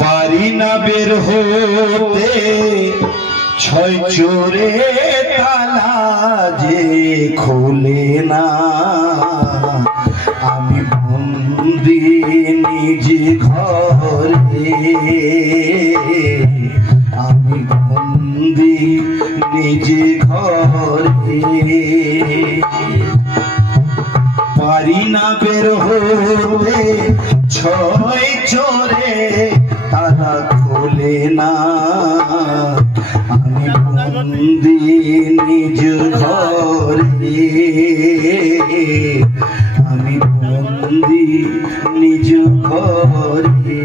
পারি না বের হতে ছয় চোরে তালা যে খোলে না। আমি বন্দি নিজ ঘরে, আমি বন্দি নিজ ঘরে। পারি না বের হতে ছয় চোরে তালা খোলে না। আমি বন্দি নিজ ঘরে, আমি বন্দি নিজ ঘরে।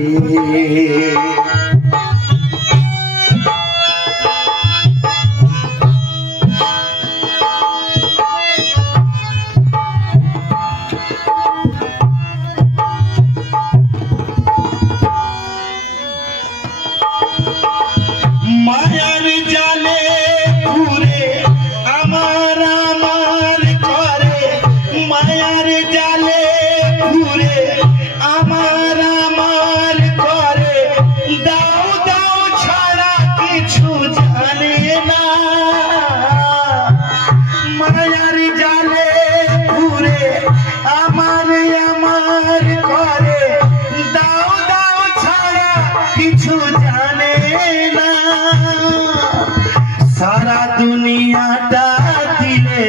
মায়ার জালে ঘুরে আমার আমার করে, মায়ার জালে ঘুরে আমার আমার করে। দাও দাও ছাড়া কিছু জানে না। মায়ার জালে ঘুরে আমার আমার করে, দাও দাও ছাড়া কিছু জানে না। সারা দুনিয়াটা দিলে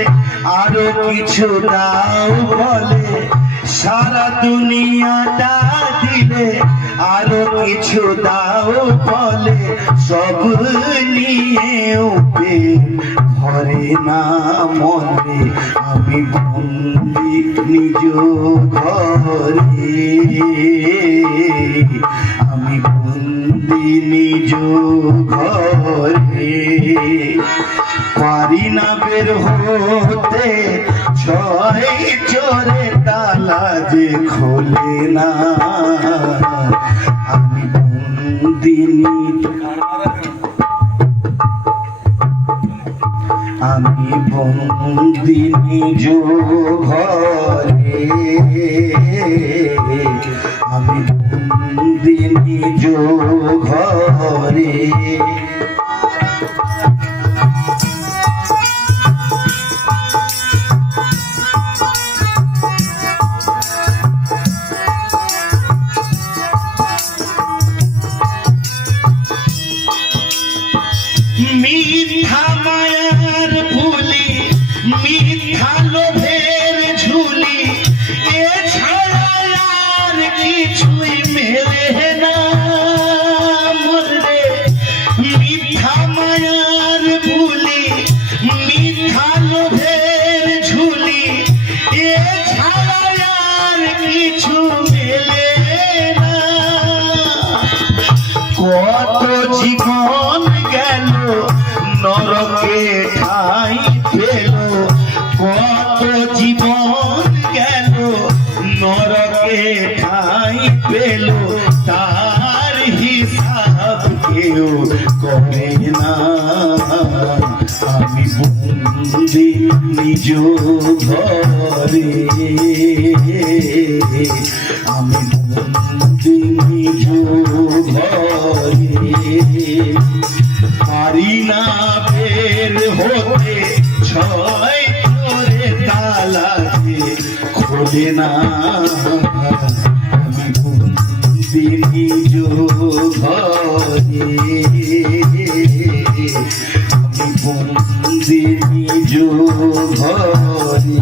আরো কিছু দাও বলে, সারা দুনিয়াটা দিলে আরো কিছু দাও বলে। সব নিয়েও ধরে না মনে, আমি বন্দি নিজ ঘরে, আমি বন্দি নিজ ঘরে। পারি না বের হতে ছয় চোরে তালা যে খোলে না। আমি বন্দি আমি বন্দি নিজ ঘরে, আমি বন্দি নিজ ঘরে। মিথ্যা মায়ার ভুলি, মিথ্যা লোভের ঝুলি, এছাড়া আর কিছুই মেলে না মরে। মিথ্যা মায়ার ভুলি, মিথ্যা লোভের ঝুলি, এছাড়া আর কিছু মেলে না। কত জীবন গেল নরকে ঠাই পেল, কত জীবন গেল নরকে ঠাই পেল। তার হিসাব কেউ করে না। আমি বন্দি নিজ ঘরে, আমি বন্দি নিজ ঘরে। পারি না বের হতে ছয় চোরে তালা যে খোলে না। আমি বন্দি নিজ ঘরে, আমি বন্দি নিজ ঘরে।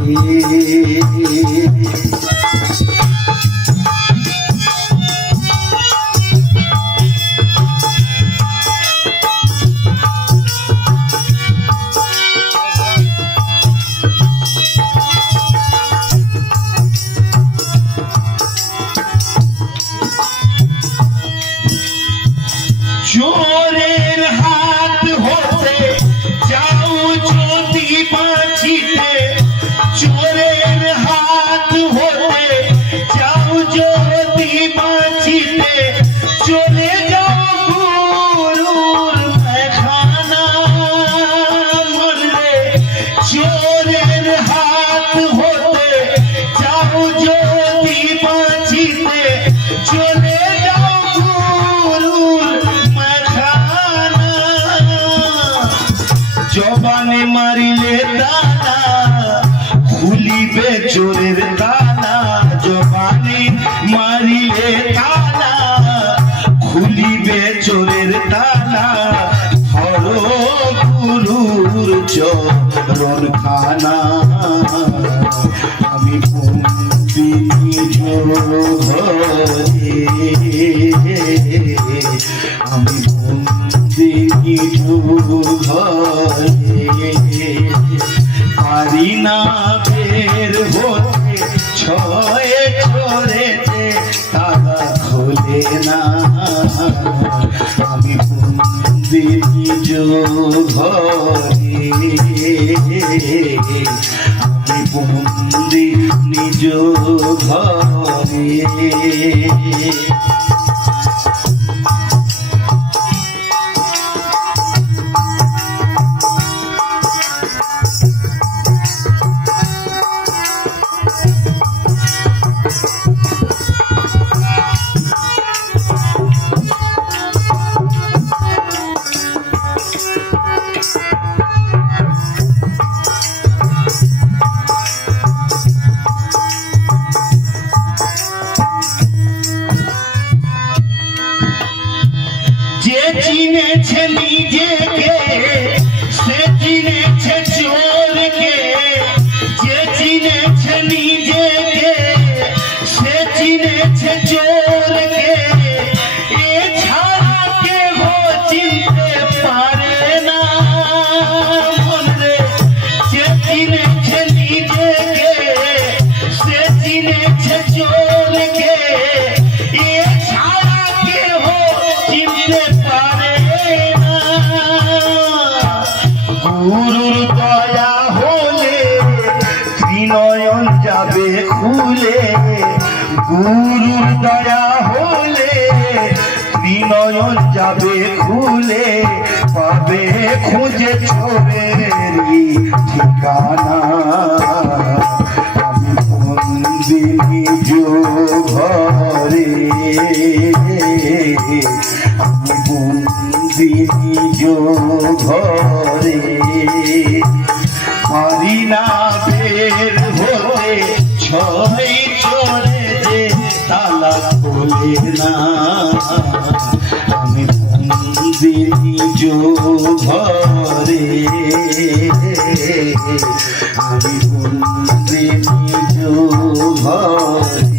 চোরের হাত হতে যাও যদি বাঁচিতে, চোরের হাত হতে যাও যদি বাঁচিতে। চলে যাও গুরুর মেখানা মরলে, চোরের হাত হতে যাও যদি বাঁচিতে। চলে জীবন খানা আমি বন্দি নিজ ঘরে আমি বন্দি নিজ ঘরে পারি না বের হতে ছয়ে ছড়েতে তালা খোলে না আমি বন্দি নিজ ঘরে আমি বন্দি নিজ ঘরে যে চিনেছে নিজেকে সে চিনেছে চোরকে যে চিনেছে নিজেকে সে চিনেছে চোরকে এছাড়া কেহ চিনতে পারে না মনে যে চিনেছে নিজেকে সে চিনেছে চোরকে এছাড়া কেহ চিনতে পারে না গুরুর দয়া হলে ত্রিনয়ন যাবে খুলে গুরুর দয়া হলে ত্রিনয়ন যাবে খুলে পাবে খুঁজে চোরেরই ঠিকানা আমি বন্দি নিজ ঘরে আমি বন্দি নিজ ঘরে পারি না বের হতে ছয় চড়ে যে তালা খোলে না আমি বন্দি নিজ ঘরে আমি বন্দি নিজ ঘরে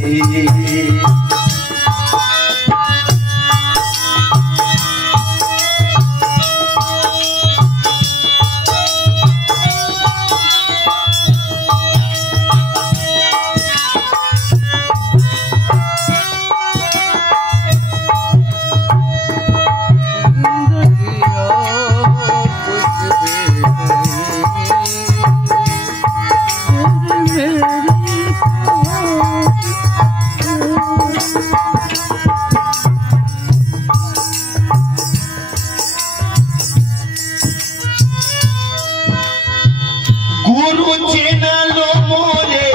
গুরু চেনালো মোরে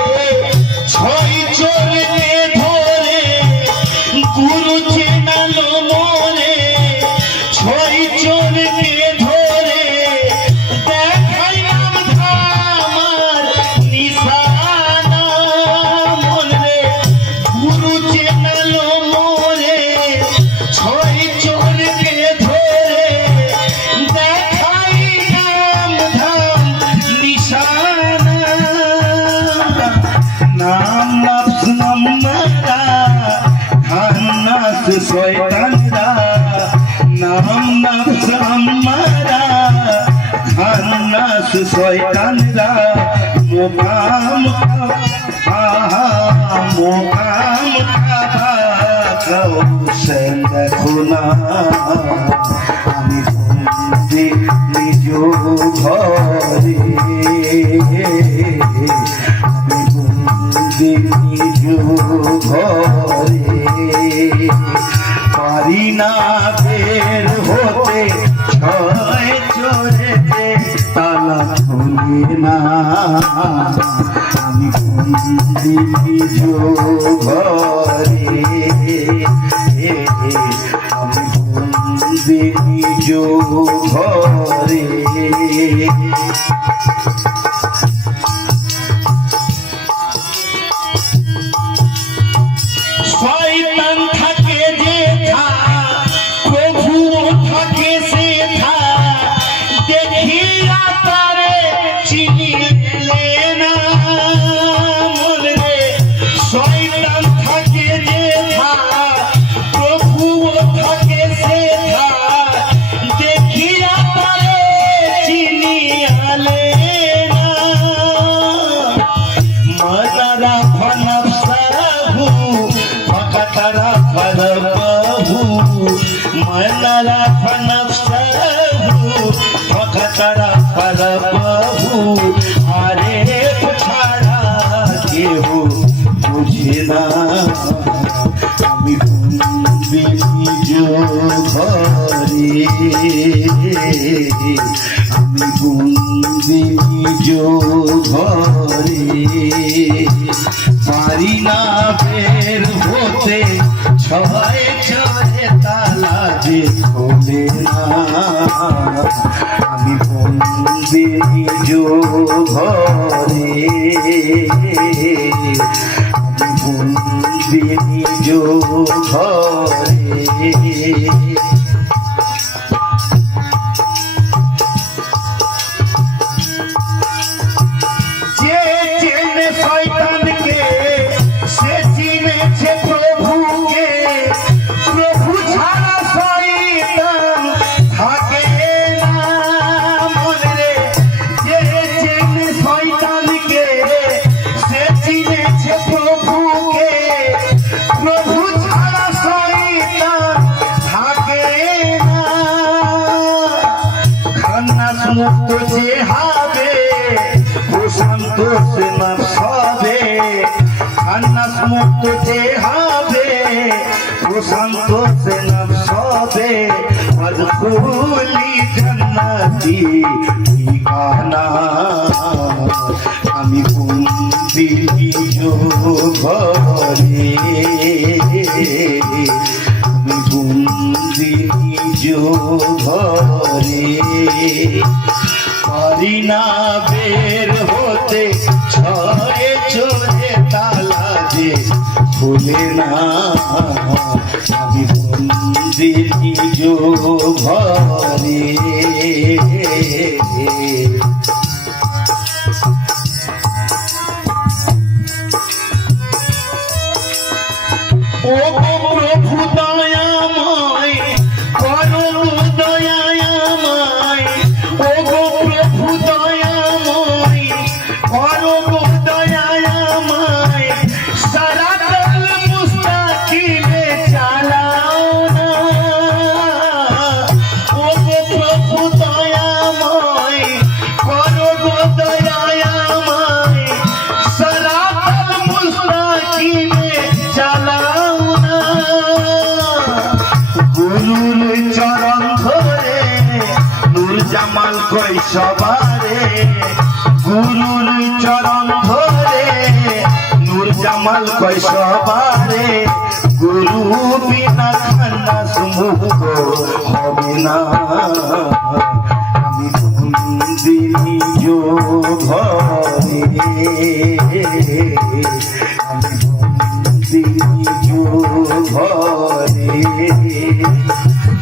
ছয় চোরকে ধরে গুরু চেনালো মোরে ছয় চোরকে ধরে দেখাইলাম ধামার নিশানা মনে গুরু চেনালো মোরে ছয় চোরকে ধরে দেখাইলাম ধাম নাম নফস নামারা খান্নাস শয়তানরা নাম নফস আমারা খান্নাস শয়তানরা মোকাম মোকাম সে দেখো না আমি বন্দি নিজ ঘরে আমি বন্দি নিজ ঘরে পারি না বের হতে ছয় চোরেতে তালা খুলে না আমি বন্দি নিজ ঘরে আমি বন্দি নিজ ঘরে শয়তান থাকে যেথা প্রভুও থাকে সেথা দেখিয়া তারে চিনি बाहू मैना नफ्सहू फखतरा पर बाहू अरे छाड़ा केहू बुझे ना আমি বন্দি নিজ ঘরে আমি বন্দি নিজ ঘরে পারি না বের হতে ছয় ছয় তালা যে খোলে না আমি বন্দি নিজ ঘরে আমি বন্দি নিজ ঘরে মুক্ত যে হবে প্রশান্ত সে নফস হবে খান্নাস মুক্ত যে হবে প্রশান্ত সে নফস হবে মদখুলি জান্নাতি ঠিকানা আমি বন্দি নিজ ঘরে আমি বন্দি নিজ ঘরে পারি না বের হতে ছয়ে চোরে তালা যে খুলে না আমি বন্দি নিজ ঘরে ও প্রভু দয়াময় করো দয়াময় ও প্রভু দয়াময় করো দয়াময় সারাতাল মুস্তাকিমে চালাও না ও প্রভু দয়াময় করো দয়াময় সারাতাল মুস্তাকিমে চালাও গুরুর চরণ ধরে নূর জামাল কই সবারে গুরুর চরণ ধরে নূর জামাল কই সবারে গুরু বিনা খান্নাস মুক্ত হবে না আমি বন্দি নিজ ঘরে আমি বন্দি নিজ ঘরে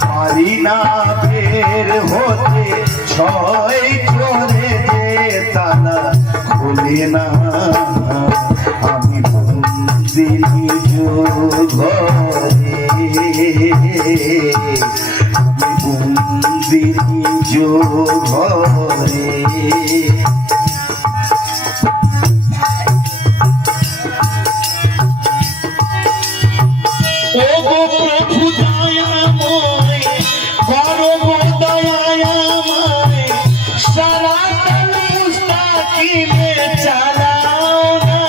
পারি না বের হতে ছয় চোরে যে তালা খুলে না আমি বন্দি নিজ ঘরে আমি বন্দি নিজ ঘরে ও প্রভু দয়াময় করো দয়াময় সারাতাল মুস্তাকিমে চালাও না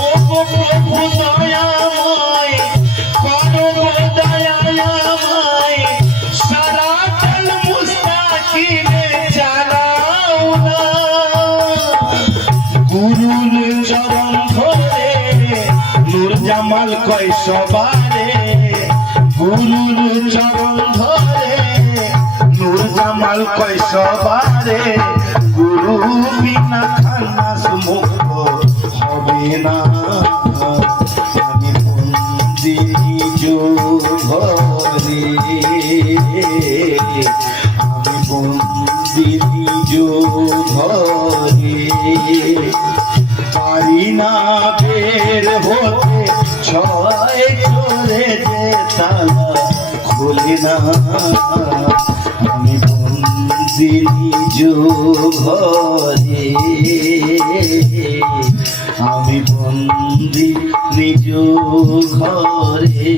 ও প্রভু দয়াময় করো দয়াময় সারাতাল মুস্তাকিমে চালাও না গুরুর চরণ ধরে নূর জামাল কয় সবারে গুরুর চরণ ধরে নূর জামাল কয় সবারে গুরু বিনা খান্নাস মুক্ত হবে না আমি বন্দি নিজ ঘরে আমি বন্দি নিজ ঘরে পারি না বের হতে ছয় চোরে যে তালা খুলে না আমি বন্দি নিজ ঘরে আমি বন্দি নিজ ঘরে